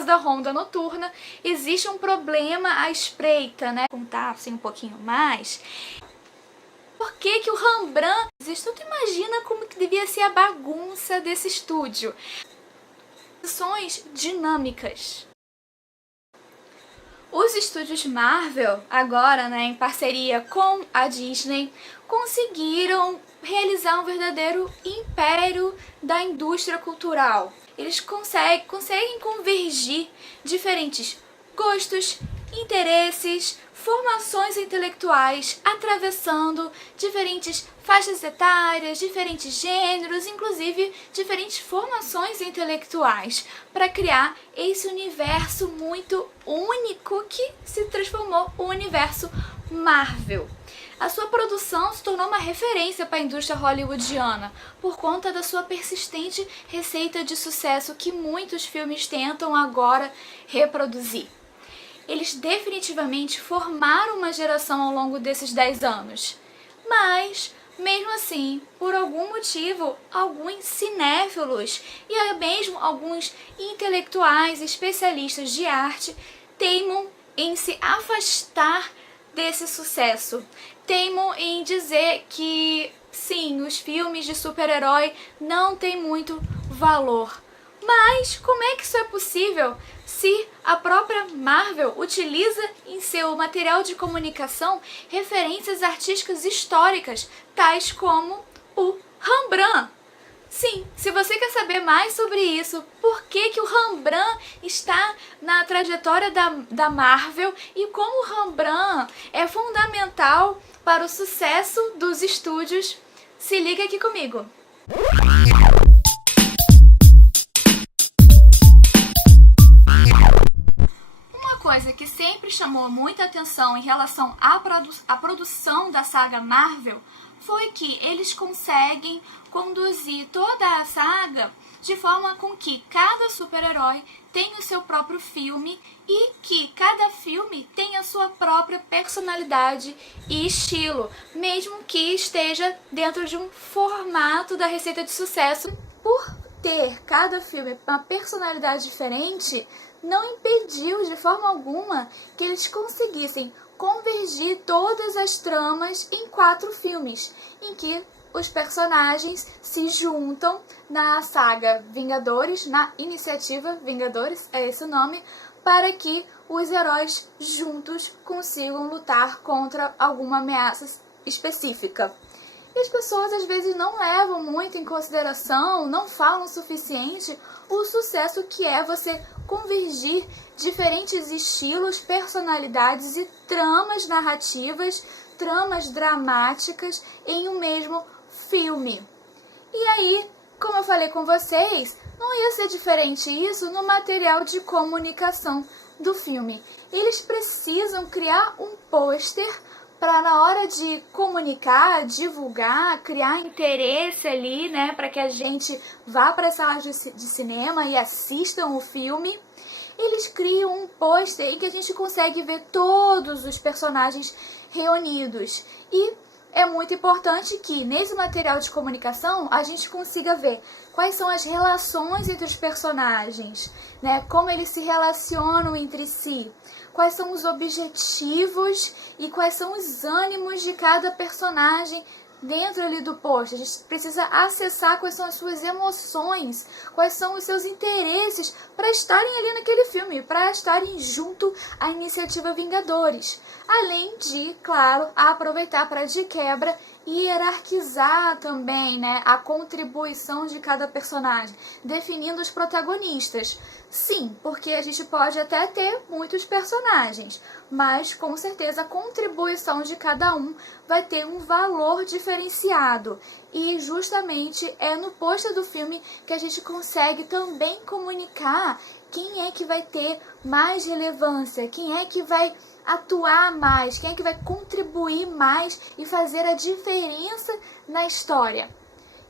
da Ronda Noturna, existe um problema à espreita, né? Contar assim um pouquinho mais. Por que que o Rembrandt existe? Tu imagina como que devia ser a bagunça desse estúdio? Ações dinâmicas. Os estúdios Marvel, agora, né, em parceria com a Disney, conseguiram realizar um verdadeiro império da indústria cultural. Eles conseguem convergir diferentes gostos, interesses, formações intelectuais, atravessando diferentes faixas etárias, diferentes gêneros, inclusive diferentes formações intelectuais, para criar esse universo muito único que se transformou o universo Marvel. A sua produção se tornou uma referência para a indústria hollywoodiana por conta da sua persistente receita de sucesso que muitos filmes tentam agora reproduzir. Eles definitivamente formaram uma geração ao longo desses 10 anos. Mas, mesmo assim, por algum motivo, alguns cinéfilos e mesmo alguns intelectuais especialistas de arte teimam em se afastar desse sucesso. Teimam em dizer que, sim, os filmes de super-herói não têm muito valor. Mas como é que isso é possível se a própria Marvel utiliza em seu material de comunicação referências artísticas históricas, tais como o Rembrandt? Sim, se você quer saber mais sobre isso, por que que o Rembrandt está na trajetória da Marvel e como o Rembrandt é fundamental para o sucesso dos estúdios, se liga aqui comigo. Coisa que sempre chamou muita atenção em relação à produção da saga Marvel foi que eles conseguem conduzir toda a saga de forma com que cada super-herói tenha o seu próprio filme e que cada filme tenha a sua própria personalidade e estilo, mesmo que esteja dentro de um formato da receita de sucesso. Por ter cada filme uma personalidade diferente, não impediu de forma alguma que eles conseguissem convergir todas as tramas em 4 filmes, em que os personagens se juntam na saga Vingadores, na iniciativa Vingadores, é esse o nome, para que os heróis juntos consigam lutar contra alguma ameaça específica. E as pessoas às vezes não levam muito em consideração, não falam o suficiente o sucesso que é você convergir diferentes estilos, personalidades e tramas narrativas, tramas dramáticas em um mesmo filme. E aí, como eu falei com vocês, não ia ser diferente isso no material de comunicação do filme. Eles precisam criar um pôster para na hora de comunicar, divulgar, criar interesse ali, né, para que a gente vá para as salas de cinema e assistam o filme, eles criam um pôster em que a gente consegue ver todos os personagens reunidos. E é muito importante que nesse material de comunicação a gente consiga ver quais são as relações entre os personagens, né, como eles se relacionam entre si, quais são os objetivos e quais são os ânimos de cada personagem dentro ali do post. A gente precisa acessar quais são as suas emoções, quais são os seus interesses para estarem ali naquele filme, para estarem junto à iniciativa Vingadores. Além de, claro, aproveitar para de quebra hierarquizar também, né, a contribuição de cada personagem, definindo os protagonistas. Sim, porque a gente pode até ter muitos personagens, mas com certeza a contribuição de cada um vai ter um valor diferenciado. E justamente é no pôster do filme que a gente consegue também comunicar quem é que vai ter mais relevância, quem é que vai atuar mais, quem é que vai contribuir mais e fazer a diferença na história.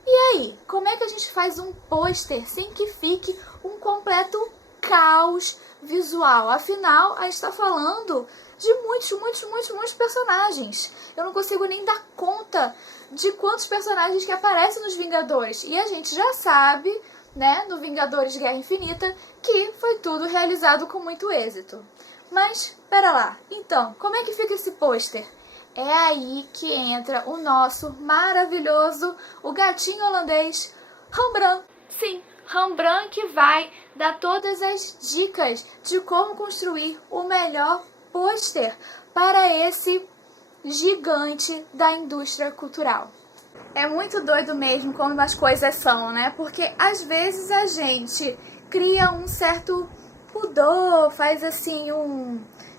E aí, como é que a gente faz um pôster sem que fique um completo caos visual? Afinal, a gente está falando de muitos personagens. Eu não consigo nem dar conta de quantos personagens que aparecem nos Vingadores. E a gente já sabe, né, no Vingadores Guerra Infinita, que foi tudo realizado com muito êxito. Mas, pera lá, então, como é que fica esse pôster? É aí que entra o nosso maravilhoso, o gatinho holandês, Rembrandt. Sim, Rembrandt que vai dar todas as dicas de como construir o melhor pôster para esse gigante da indústria cultural. É muito doido mesmo como as coisas são, né? Porque às vezes a gente cria um certo pudor, faz assim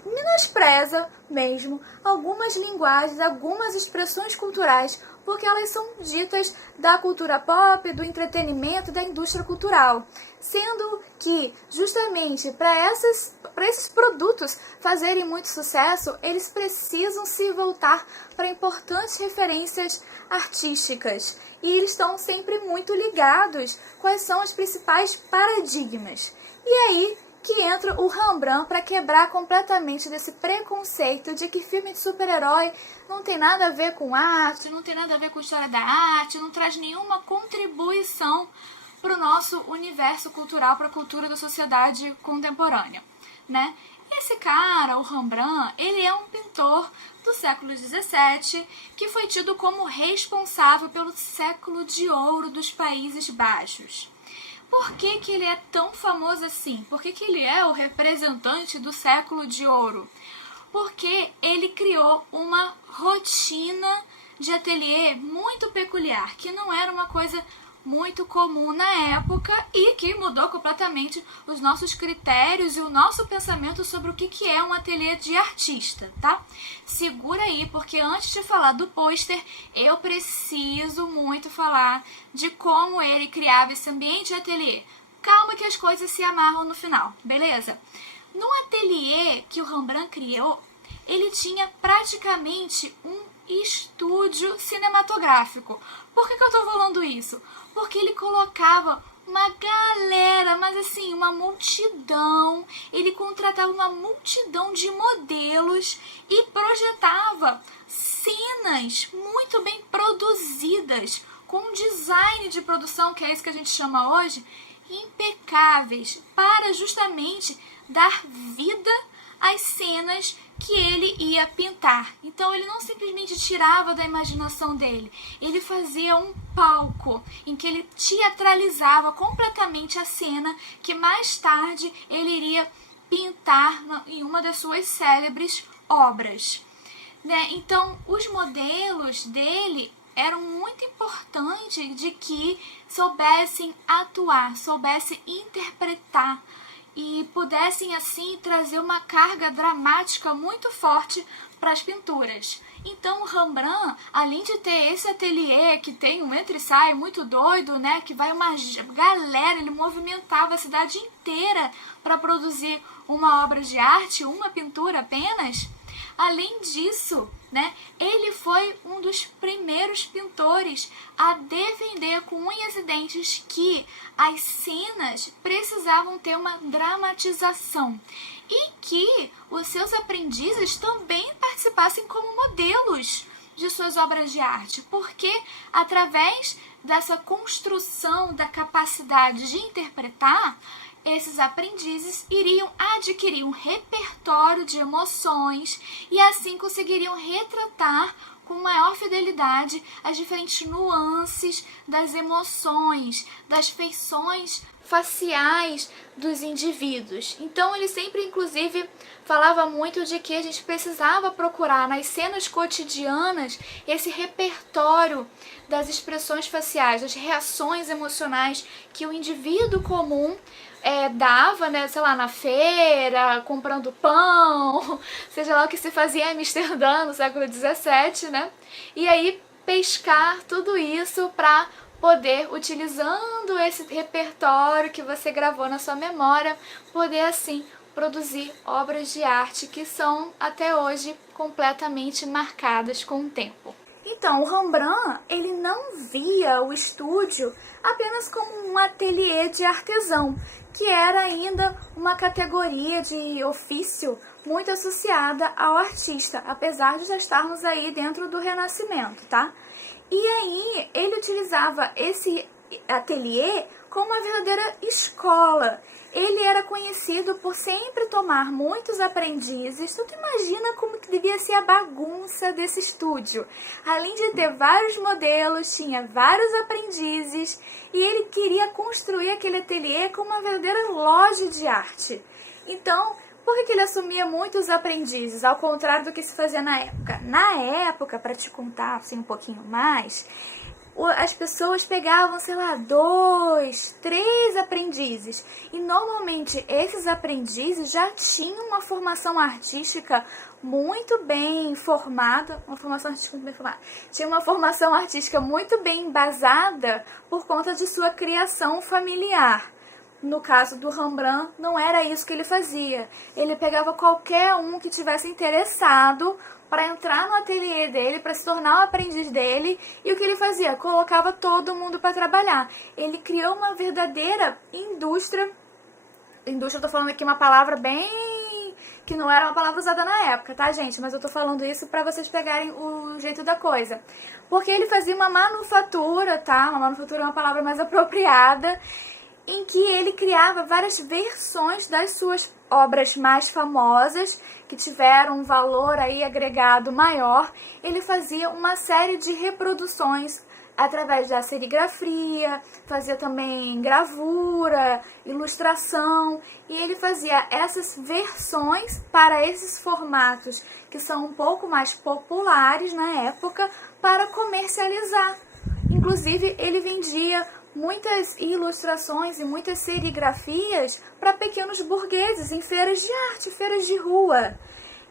menospreza mesmo algumas linguagens, algumas expressões culturais, porque elas são ditas da cultura pop, do entretenimento, da indústria cultural. Sendo que, justamente, para esses produtos fazerem muito sucesso, eles precisam se voltar para importantes referências artísticas. E eles estão sempre muito ligados quais são os principais paradigmas. E aí que entra o Rembrandt para quebrar completamente desse preconceito de que filme de super-herói não tem nada a ver com arte, não tem nada a ver com história da arte, não traz nenhuma contribuição para o nosso universo cultural, para a cultura da sociedade contemporânea, né? Esse cara, o Rembrandt, ele é um pintor do século XVII que foi tido como responsável pelo século de ouro dos Países Baixos. Por que que ele é tão famoso assim? Por que que ele é o representante do século de ouro? Porque ele criou uma rotina de ateliê muito peculiar, que não era uma coisa muito comum na época e que mudou completamente os nossos critérios e o nosso pensamento sobre o que é um ateliê de artista, tá? Segura aí, porque antes de falar do pôster, eu preciso muito falar de como ele criava esse ambiente de ateliê. Calma que as coisas se amarram no final, beleza? No ateliê que o Rembrandt criou, ele tinha praticamente um estúdio cinematográfico. Por que eu tô falando isso? Porque ele colocava uma galera, mas assim, uma multidão, ele contratava uma multidão de modelos e projetava cenas muito bem produzidas, com um design de produção, que é isso que a gente chama hoje, impecáveis, para justamente dar vida às cenas que ele ia pintar. Então ele não simplesmente tirava da imaginação dele, ele fazia um palco em que ele teatralizava completamente a cena que mais tarde ele iria pintar em uma das suas célebres obras, né? Então os modelos dele eram muito importantes de que soubessem atuar, soubessem interpretar e pudessem assim trazer uma carga dramática muito forte para as pinturas. Então o Rembrandt, além de ter esse ateliê que tem um entra e sai muito doido, né, que vai uma galera, ele movimentava a cidade inteira para produzir uma obra de arte, uma pintura apenas. Além disso, né, ele foi um dos primeiros pintores a defender com unhas e dentes que as cenas precisavam ter uma dramatização e que os seus aprendizes também participassem como modelos de suas obras de arte, porque através dessa construção da capacidade de interpretar, esses aprendizes iriam adquirir um repertório de emoções e assim conseguiriam retratar com maior fidelidade as diferentes nuances das emoções, das feições faciais dos indivíduos. Então ele sempre, inclusive, falava muito de que a gente precisava procurar nas cenas cotidianas esse repertório das expressões faciais, das reações emocionais que o indivíduo comum dava, né, sei lá, na feira, comprando pão, seja lá o que se fazia em Amsterdã no século XVII, né? E aí pescar tudo isso para poder, utilizando esse repertório que você gravou na sua memória, poder assim produzir obras de arte que são até hoje completamente marcadas com o tempo. Então, o Rembrandt, ele não via o estúdio apenas como um ateliê de artesão, que era ainda uma categoria de ofício muito associada ao artista, apesar de já estarmos aí dentro do Renascimento, tá? E aí ele utilizava esse ateliê como uma verdadeira escola. Ele era conhecido por sempre tomar muitos aprendizes. Então, tu imagina como que devia ser a bagunça desse estúdio. Além de ter vários modelos, tinha vários aprendizes e ele queria construir aquele ateliê como uma verdadeira loja de arte. Então, por que ele assumia muitos aprendizes, ao contrário do que se fazia na época? Na época, para te contar assim, um pouquinho mais, as pessoas pegavam, sei lá, 2, 3 aprendizes. E normalmente esses aprendizes já tinham uma formação artística muito bem formada. Tinha uma formação artística muito bem embasada por conta de sua criação familiar. No caso do Rembrandt, não era isso que ele fazia. Ele pegava qualquer um que tivesse interessado para entrar no ateliê dele, para se tornar o aprendiz dele. E o que ele fazia? Colocava todo mundo para trabalhar. Ele criou uma verdadeira indústria. Indústria, eu tô falando aqui uma palavra bem... que não era uma palavra usada na época, tá, gente? Mas eu tô falando isso para vocês pegarem o jeito da coisa. Porque ele fazia uma manufatura, tá? Uma manufatura é uma palavra mais apropriada, em que ele criava várias versões das suas obras mais famosas, que tiveram um valor aí agregado maior. Ele fazia uma série de reproduções através da serigrafia, fazia também gravura, ilustração, e ele fazia essas versões para esses formatos que são um pouco mais populares na época para comercializar. Inclusive, ele vendia muitas ilustrações e muitas serigrafias para pequenos burgueses em feiras de arte, feiras de rua.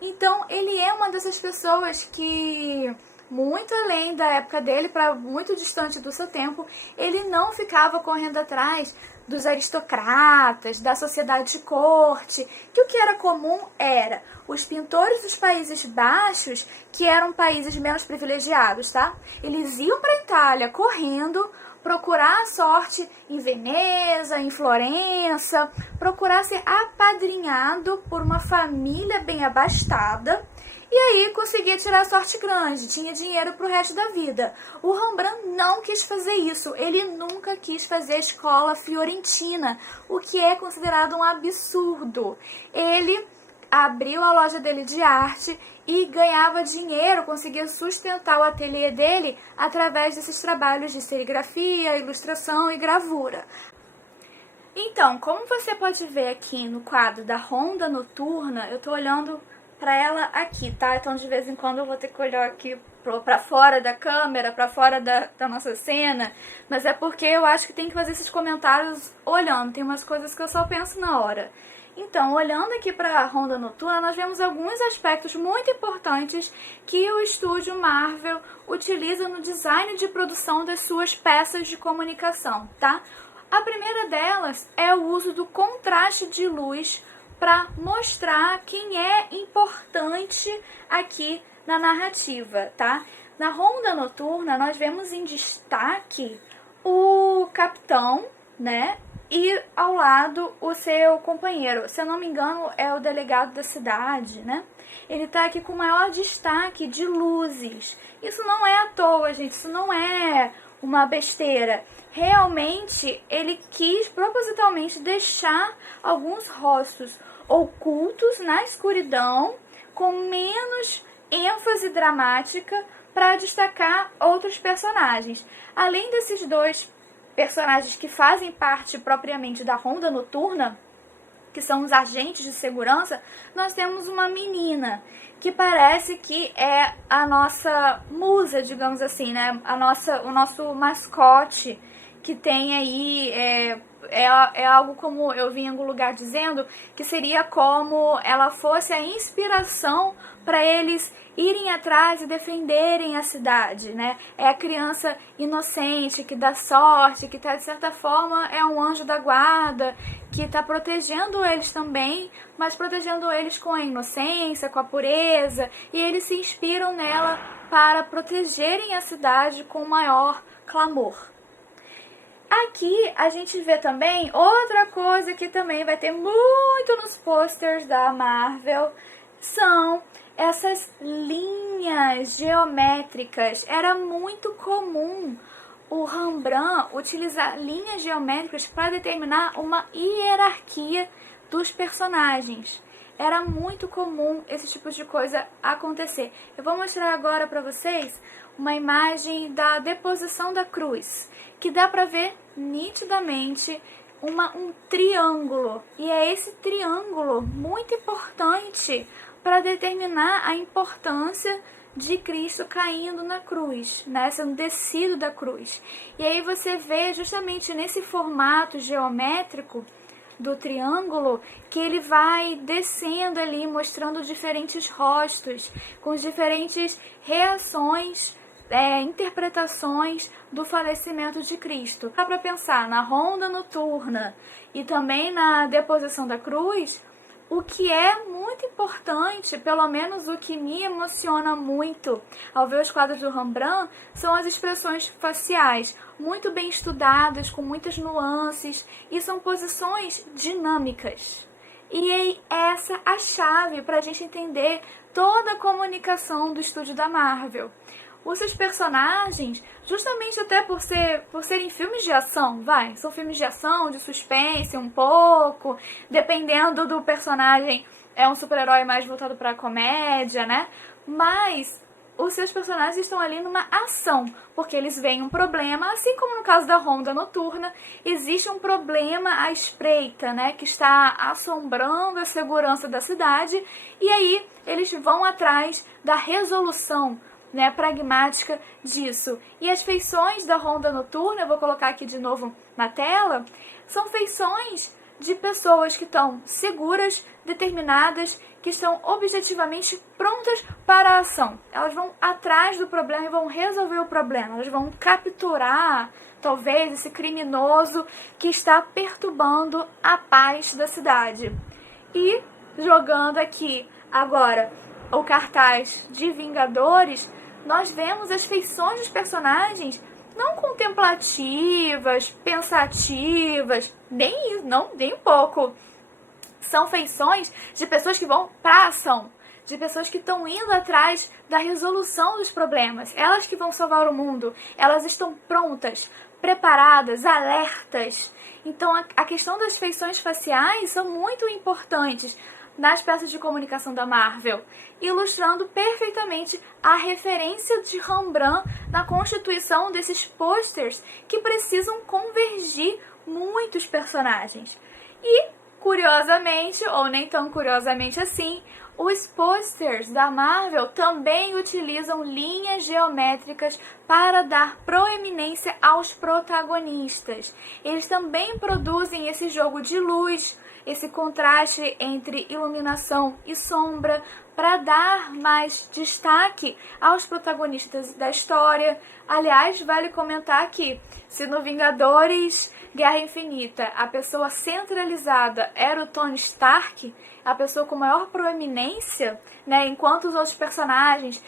Então, ele é uma dessas pessoas que, muito além da época dele, para muito distante do seu tempo, ele não ficava correndo atrás dos aristocratas, da sociedade de corte, que o que era comum era os pintores dos Países Baixos, que eram países menos privilegiados, tá? Eles iam para a Itália correndo, procurar a sorte em Veneza, em Florença, procurar ser apadrinhado por uma família bem abastada e aí conseguia tirar a sorte grande, tinha dinheiro para o resto da vida. O Rembrandt não quis fazer isso, ele nunca quis fazer a escola fiorentina, o que é considerado um absurdo. Ele abriu a loja dele de arte e ganhava dinheiro, conseguia sustentar o ateliê dele através desses trabalhos de serigrafia, ilustração e gravura. Então, como você pode ver aqui no quadro da Ronda Noturna, eu tô olhando para ela aqui, tá? Então, de vez em quando eu vou ter que olhar aqui para fora da câmera, para fora da nossa cena, mas é porque eu acho que tem que fazer esses comentários olhando, tem umas coisas que eu só penso na hora. Então, olhando aqui para a Ronda Noturna, nós vemos alguns aspectos muito importantes que o estúdio Marvel utiliza no design de produção das suas peças de comunicação, tá? A primeira delas é o uso do contraste de luz para mostrar quem é importante aqui na narrativa, tá? Na Ronda Noturna, nós vemos em destaque o capitão, né? E ao lado o seu companheiro, se eu não me engano é o delegado da cidade, né? Ele tá aqui com o maior destaque de luzes. Isso não é à toa, gente, isso não é uma besteira. Realmente ele quis propositalmente deixar alguns rostos ocultos na escuridão com menos ênfase dramática para destacar outros personagens. Além desses dois personagens que fazem parte propriamente da Ronda Noturna, que são os agentes de segurança, nós temos uma menina que parece que é a nossa musa, digamos assim, né? O nosso mascote, que tem aí, é algo como eu vi em algum lugar dizendo, que seria como ela fosse a inspiração para eles irem atrás e defenderem a cidade, né? É a criança inocente, que dá sorte, que tá, de certa forma é um anjo da guarda, que está protegendo eles também, mas protegendo eles com a inocência, com a pureza, e eles se inspiram nela para protegerem a cidade com maior clamor. Aqui a gente vê também outra coisa que também vai ter muito nos posters da Marvel, são essas linhas geométricas. Era muito comum o Rembrandt utiliza linhas geométricas para determinar uma hierarquia dos personagens. Era muito comum esse tipo de coisa acontecer. Eu vou mostrar agora para vocês uma imagem da deposição da cruz, que dá para ver nitidamente um triângulo. E é esse triângulo muito importante para determinar a importância de Cristo caindo na cruz, né? Sendo descido da cruz. E aí você vê justamente nesse formato geométrico do triângulo que ele vai descendo ali, mostrando diferentes rostos, com diferentes reações, interpretações do falecimento de Cristo. Dá para pensar na ronda noturna e também na deposição da cruz. O que é muito importante, pelo menos o que me emociona muito ao ver os quadros do Rembrandt, são as expressões faciais, muito bem estudadas, com muitas nuances, e são posições dinâmicas. E é essa a chave para a gente entender toda a comunicação do estúdio da Marvel. Os seus personagens, justamente até por serem filmes de ação, são filmes de ação, de suspense um pouco, dependendo do personagem, é um super-herói mais voltado para a comédia, né? Mas os seus personagens estão ali numa ação, porque eles veem um problema, assim como no caso da Ronda Noturna, existe um problema à espreita, né, que está assombrando a segurança da cidade, e aí eles vão atrás da resolução, né, pragmática disso. E as feições da Ronda Noturna, eu vou colocar aqui de novo na tela, são feições de pessoas que estão seguras, determinadas, que estão objetivamente prontas para a ação. Elas vão atrás do problema e vão resolver o problema. Elas vão capturar, talvez, esse criminoso que está perturbando a paz da cidade. E, jogando aqui agora o cartaz de Vingadores, nós vemos as feições dos personagens não contemplativas, pensativas, nem um pouco. São feições de pessoas que vão para a ação, de pessoas que estão indo atrás da resolução dos problemas. Elas que vão salvar o mundo, elas estão prontas, preparadas, alertas. Então a questão das feições faciais são muito importantes nas peças de comunicação da Marvel, ilustrando perfeitamente a referência de Rembrandt na constituição desses posters que precisam convergir muitos personagens. E, curiosamente, ou nem tão curiosamente assim, os posters da Marvel também utilizam linhas geométricas para dar proeminência aos protagonistas. Eles também produzem esse jogo de luz, esse contraste entre iluminação e sombra, para dar mais destaque aos protagonistas da história. Aliás, vale comentar que, se no Vingadores Guerra Infinita a pessoa centralizada era o Tony Stark, a pessoa com maior proeminência, né, enquanto os outros personagens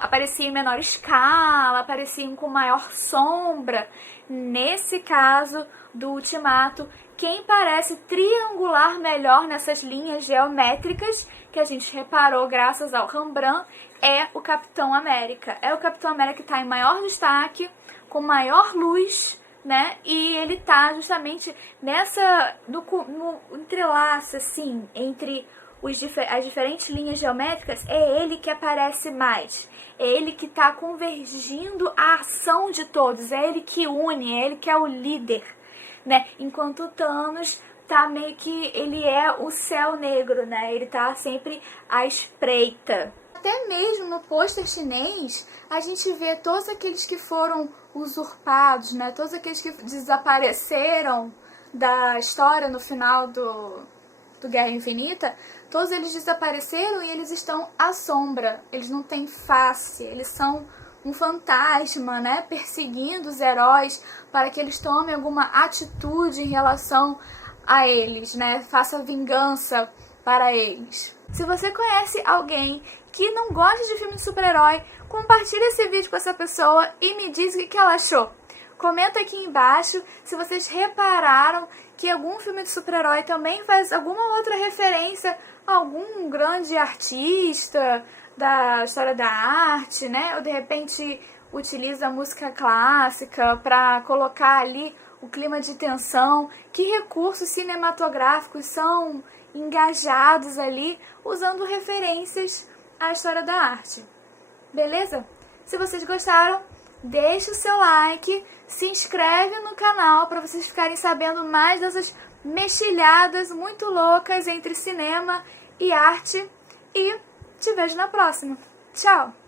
apareciam em menor escala, apareciam com maior sombra, nesse caso do Ultimato, quem parece triangular melhor nessas linhas geométricas, que a gente reparou graças ao Rembrandt, é o Capitão América. É o Capitão América que está em maior destaque, com maior luz, né? E ele está justamente no entrelaço, assim, entre as diferentes linhas geométricas. É ele que aparece mais. É ele que está convergindo a ação de todos. É ele que une, é ele que é o líder, né? Enquanto o Thanos tá meio que ele é o céu negro, né? Ele tá sempre à espreita. Até mesmo no pôster chinês, a gente vê todos aqueles que foram usurpados, né? Todos aqueles que desapareceram da história no final do Guerra Infinita, todos eles desapareceram e eles estão à sombra. Eles não têm face, eles são um fantasma, né, perseguindo os heróis para que eles tomem alguma atitude em relação a eles, né, faça vingança para eles. Se você conhece alguém que não gosta de filme de super-herói, compartilhe esse vídeo com essa pessoa e me diz o que ela achou. Comenta aqui embaixo se vocês repararam que algum filme de super-herói também faz alguma outra referência a algum grande artista da história da arte, né? Ou de repente utiliza a música clássica para colocar ali o clima de tensão, que recursos cinematográficos são engajados ali, usando referências à história da arte. Beleza? Se vocês gostaram, deixe o seu like, se inscreve no canal para vocês ficarem sabendo mais dessas mexilhadas muito loucas entre cinema e arte. E te vejo na próxima. Tchau!